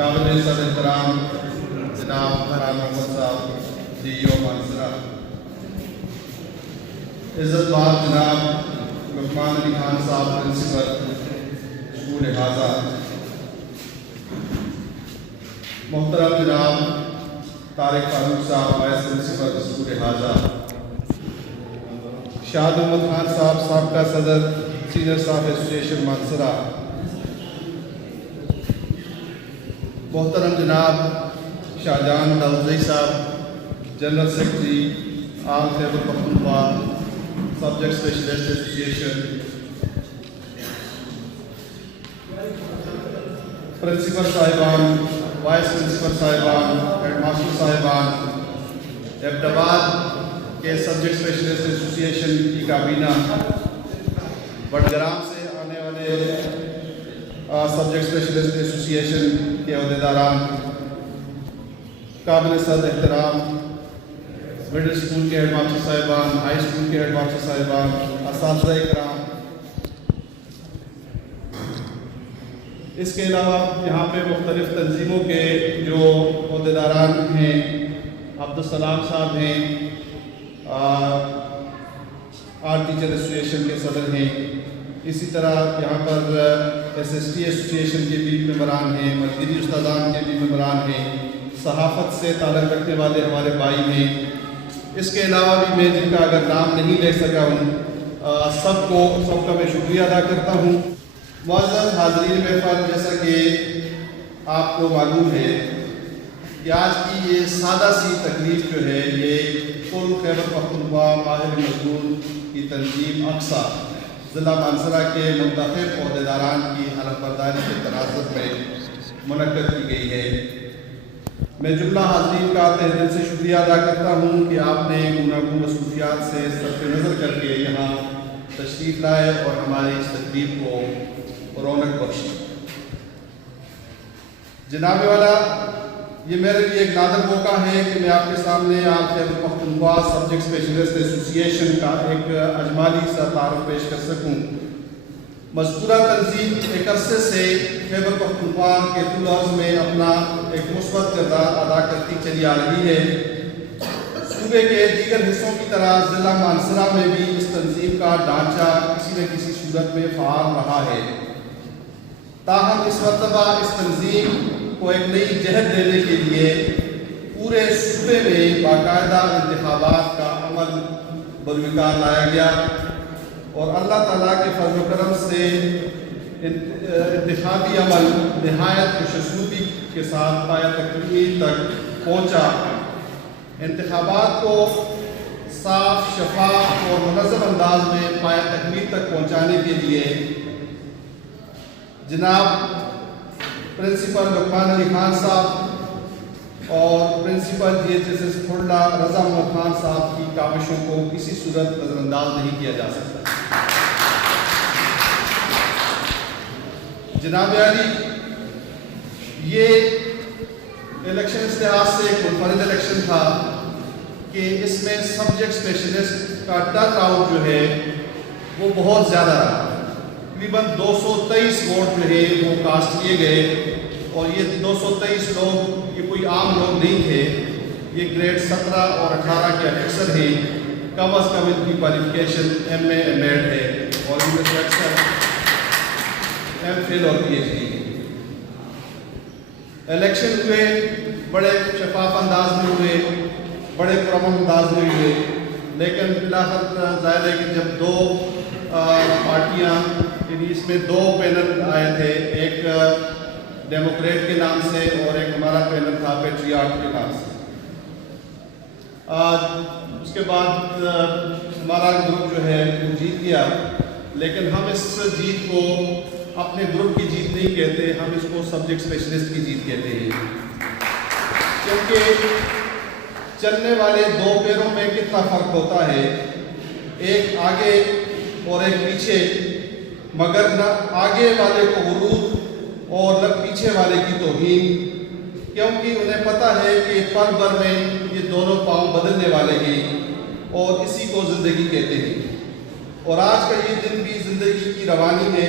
قابل صدر احترام جناب فرحان محمد صاحب DEO مانسرا، عزت مآب جناب لقمان علی خان صاحب پرنسپل اسکول حاضہ، محترم جناب طارق فاروق صاحب وائس پرنسپل اسکول حاضہ، شاد محمد خان صاحب سابقہ صدر سینئر اسٹاف ایسوسیشن مانسرا، محترم جناب شاہجہان داؤدزئی صاحب general secretary all Khyber Pakhtunkhwa subject specialist association, principal صاحبان، وائس پرنسپل صاحبان، ہیڈ ماسٹر صاحبان، ایبٹ آباد کے سبجیکٹ اسپیشلسٹ ایسوسیشن کی کابینہ، بڈگرام سے آنے والے سبجیکٹ اسپیشلسٹ ایسوسیشن کے عہدیداران، قابل صدر احترام مڈل اسکول کے ہیڈ ماسٹر صاحبان، ہائی اسکول کے ہیڈ ماسٹر صاحبان، اساتذہ کرام، اس کے علاوہ یہاں پہ مختلف تنظیموں کے جو عہدیداران ہیں، عبدالسلام صاحب ہیں، آرٹ ٹیچر ایسوسیشن کے صدر ہیں، اسی طرح یہاں پر SST ایسوسیشن کے بھی ممبران ہیں، ملگری استادان کے بھی ممبران ہیں، صحافت سے تعلق رکھنے والے ہمارے بھائی ہیں، اس کے علاوہ بھی میں جن کا اگر نام نہیں لے سکا ہوں سب کا میں شکریہ ادا کرتا ہوں۔ معزز حاضرین محفل، جیسا کہ آپ کو معلوم ہے کہ آج کی یہ سادہ سی تقریب جو ہے یہ کل خیبر پختونخوا ماہر مضمون کی تنظیم اقصیٰ ضلع مانسرا کے منتخب عہدیداران کی حلف برداری کے تناظر میں منعقد کی گئی ہے۔ میں جملہ حاضرین کا تہ دل سے شکریہ ادا کرتا ہوں کہ آپ نے گوناگون مصروفیات سے صرف نظر کر کے یہاں تشریف لائے اور ہماری اس تقریب کو رونق بخشی۔ جناب والا، یہ میرے لیے ایک نادر موقع ہے کہ میں آپ کے سامنے آپ خیبر پختونخوا سبجیکٹ اسپیشلسٹ ایسوسیشن کا ایک اجمالی سا تعارف پیش کر سکوں۔ مذکورہ تنظیم ایک عرصے سے خیبر پختونخوا کے طول عرض میں اپنا ایک مثبت کردار ادا کرتی چلی آ رہی ہے۔ صوبے کے دیگر حصوں کی طرح ضلع مانسرا میں بھی اس تنظیم کا ڈھانچہ کسی نہ کسی صورت میں فعال رہا ہے، تاہم اس مرتبہ اس تنظیم کو ایک نئی جہت دینے کے لیے پورے صوبے میں باقاعدہ انتخابات کا عمل بروکار لایا گیا، اور اللہ تعالیٰ کے فضل و کرم سے انتخابی عمل نہایت خوش اسلوبی کے ساتھ پایہ تکمیل تک پہنچا۔ انتخابات کو صاف، شفاف اور منظم انداز میں پایہ تکمیل تک پہنچانے کے لیے جناب پرنسپل لقمان علی خان صاحب اور پرنسپل GHSS کھنڈا رضا محمد خان صاحب کی کاوشوں کو کسی صورت نظر انداز نہیں کیا جا سکتا۔ جناب عالی، یہ الیکشن اس لحاظ سے ایک منفرد الیکشن تھا کہ اس میں سبجیکٹ اسپیشلسٹ کا ٹرن آؤٹ جو ہے وہ بہت زیادہ رہا، تقریباً 223 ووٹ جو ہے وہ کاسٹ کیے گئے، اور یہ 223 لوگ یہ کوئی عام لوگ نہیں تھے، یہ گریڈ 17 اور 18 کے افسر ہیں، کم از کم ان کی کوالیفیکیشن MA MAd ہے، اور ان میں سے اکثر MPhil اور PhD ہے۔ الیکشن ہوئے بڑے شفاف انداز میں ہوئے، بڑے پرامن انداز میں ہوئے، لیکن بلاخر ظاہر ہے کہ جب دو پارٹیاں، یعنی اس میں دو پینل آئے تھے، ایک ڈیموکریٹ کے نام سے اور ایک ہمارا پینل تھا پیٹریاٹ کے نام سے، اس کے بعد ہمارا گروپ جو ہے وہ جیت گیا، لیکن ہم اس جیت کو اپنے گروپ کی جیت نہیں کہتے، ہم اس کو سبجیکٹ اسپیشلسٹ کی جیت کہتے ہیں، کیونکہ چلنے والے دو پیروں میں کتنا فرق ہوتا ہے، ایک آگے اور ایک پیچھے، مگر نہ آگے والے کو غرور اور نہ پیچھے والے کی توہین، کیونکہ انہیں پتہ ہے کہ پل بھر میں یہ دونوں پاؤں بدلنے والے ہیں اور اسی کو زندگی کہتے ہیں۔ اور آج کا یہ دن بھی زندگی کی روانی میں